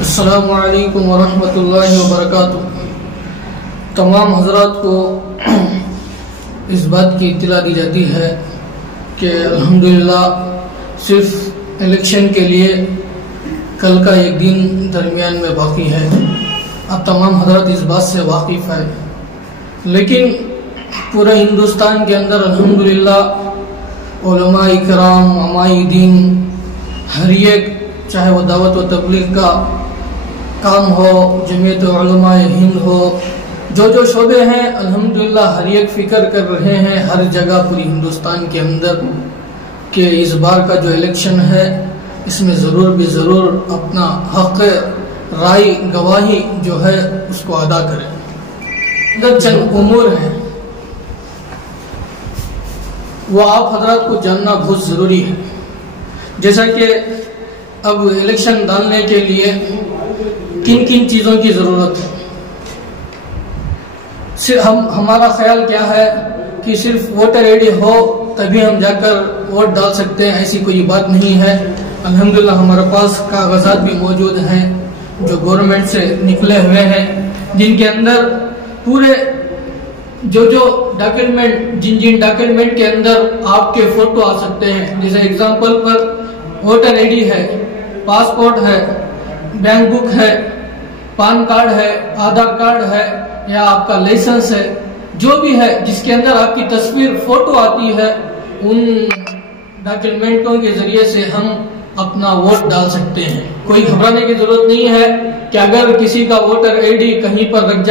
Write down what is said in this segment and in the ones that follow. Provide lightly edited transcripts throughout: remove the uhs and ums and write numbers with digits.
السلام علیکم ورحمۃ اللہ وبرکاتہ۔ تمام حضرات کو اس بات کی اطلاع دی جاتی ہے کہ الحمدللہ صرف الیکشن کے لیے کل کا ایک دن درمیان میں باقی ہے۔ اب تمام حضرات اس بات سے واقف ہے، لیکن پورے ہندوستان کے اندر الحمدللہ علماء کرام، علماء دین، ہر ایک چاہے وہ دعوت و تبلیغ کا کام ہو، جمعیت علماء ہند ہو، جو شعبے ہیں الحمدللہ ہر ایک فکر کر رہے ہیں ہر جگہ پوری ہندوستان کے اندر کہ اس بار کا جو الیکشن ہے اس میں ضرور بھی ضرور اپنا حق رائے گواہی جو ہے اس کو ادا کریں۔ چند امور ہیں وہ آپ حضرات کو جاننا بہت ضروری ہے، جیسا کہ اب الیکشن ڈالنے کے لیے کن کن چیزوں کی ضرورت ہے۔ ہمارا خیال کیا ہے کہ صرف ووٹر آئی ڈی ہو تبھی ہم جا کر ووٹ ڈال سکتے ہیں، ایسی کوئی بات نہیں ہے۔ الحمدللہ ہمارے پاس کاغذات بھی موجود ہیں جو گورنمنٹ سے نکلے ہوئے ہیں، جن کے اندر پورے جو ڈاکیومنٹ جن ڈاکیومنٹ کے اندر آپ کے فوٹو آ سکتے ہیں، جیسے example per voter I D ہے، پاسپورٹ ہے، بینک بک ہے، پان کارڈ ہے، آدھار کارڈ ہے یا آپ کا لائسنس ہے، جو بھی ہے جس کے اندر آپ کی تصویر فوٹو آتی ہے، ان ڈاکیومنٹوں کے ذریعے سے ہم اپنا ووٹ ڈال سکتے ہیں۔ کوئی گھبرانے کی ضرورت نہیں ہے کہ اگر کسی کا ووٹر آئی ڈی کہیں پر رکھ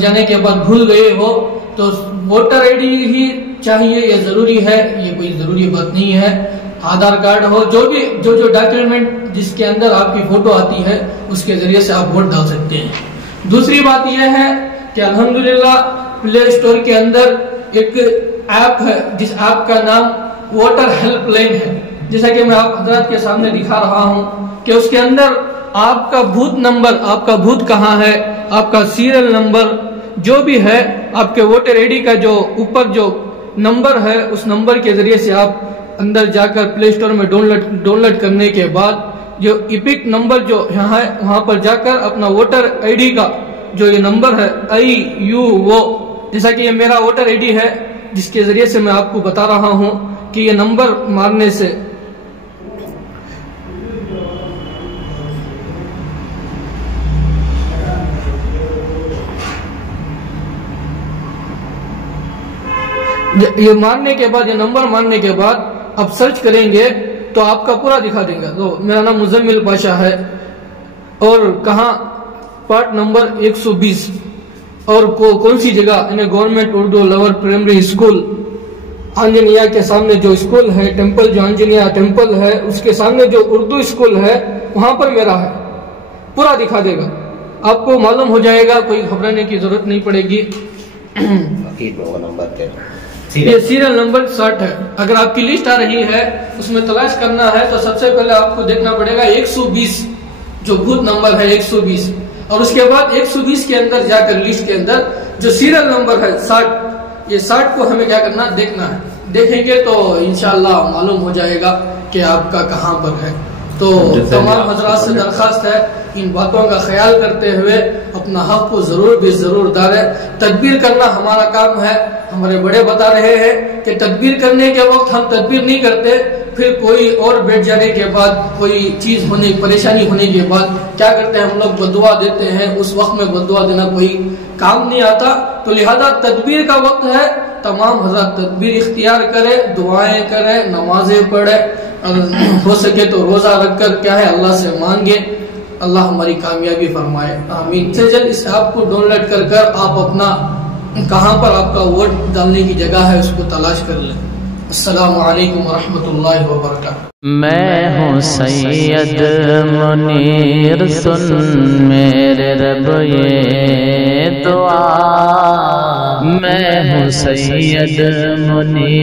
جانے کے بعد بھول گئے ہو تو ووٹر آئی ڈی ہی چاہیے، یہ ضروری ہے، یہ کوئی ضروری بات نہیں ہے۔ آدھار کارڈ ہو، جو ڈاکیومنٹ جس کے اندر آپ کی فوٹو آتی ہے اس کے ذریعے سے آپ ووٹ ڈال سکتے ہیں۔ دوسری بات یہ ہے کہ الحمدللہ پلے اسٹور کے اندر ایک ایپ ہے جس ایپ کا نام ووٹر ہیلپ لائن ہے، جیسا کہ میں آپ حضرات کے سامنے دکھا رہا ہوں کہ اس کے اندر آپ کا بوتھ نمبر، آپ کا بوتھ کہاں ہے، آپ کا سیریل نمبر جو بھی ہے، آپ کے ووٹر آئی ڈی کا جو اوپر جو نمبر ہے اس نمبر کے ذریعے سے آپ اندر جا کر پلے اسٹور میں ڈاؤن لوڈ کرنے کے بعد جو ایپک نمبر جو یہاں ہے وہاں پر جا کر اپنا ووٹر آئی ڈی کا جو یہ نمبر ہے IUO، جیسا کہ یہ میرا ووٹر آئی ڈی ہے جس کے ذریعے سے میں آپ کو بتا رہا ہوں کہ یہ نمبر مارنے سے یہ نمبر مارنے کے بعد اب سرچ کریں گے تو آپ کا پورا دکھا دیں گے۔ تو میرا نام مزمل پاشا ہے اور کہاں پارٹ نمبر 120 اور کون سی جگہ، یعنی government Urdu lower primary school Anjaniya کے سامنے جو اسکول ہے، ٹیمپل جو آنجنیا ٹیمپل ہے اس کے سامنے جو اردو اسکول ہے وہاں پر میرا ہے، پورا دکھا دے گا، آپ کو معلوم ہو جائے گا، کوئی گھبرانے کی ضرورت نہیں پڑے گی۔ یہ سیریل نمبر 60 ہے۔ اگر آپ کی لسٹ آ رہی ہے اس میں تلاش کرنا ہے تو سب سے پہلے آپ کو دیکھنا پڑے گا 120 جو بوتھ نمبر ہے 120، اور اس کے بعد 120 کے اندر جا کر لسٹ کے اندر جو سیریل نمبر ہے 60، یہ 60 کو ہمیں کیا کرنا دیکھنا ہے۔ دیکھیں گے تو انشاءاللہ معلوم ہو جائے گا کہ آپ کا کہاں پر ہے۔ تو تمام حضرات سے درخواست ہے ان باتوں کا خیال کرتے ہوئے اپنا حق کو ضرور بھی ضرور ڈالیں۔ تدبیر کرنا ہمارا کام ہے، ہمارے بڑے بتا رہے ہیں کہ تدبیر کرنے کے وقت ہم تدبیر نہیں کرتے، پھر کوئی اور بیٹھ جانے کے بعد کوئی چیز پریشانی ہونے کے بعد کیا کرتے ہیں ہم لوگ بددعا دیتے ہیں، اس وقت میں بددعا دینا کوئی کام نہیں آتا۔ تو لہذا تدبیر کا وقت ہے، تمام حضرات تدبیر اختیار کرے، دعائیں کریں، نمازیں پڑھیں، ہو سکے تو روزہ رکھ کر کیا ہے اللہ سے مانگے، اللہ ہماری کامیابی فرمائے، آمین۔ سے جلد اس ایپ کو ڈاؤن لوڈ کر آپ اپنا کہاں پر آپ کا ووٹ ڈالنے کی جگہ ہے اس کو تلاش کر لیں۔ السلام علیکم ورحمۃ اللہ وبرکاتہ۔ میں ہوں سید منیر، سن میرے رب یہ دعا، میں ہوں سید منیر۔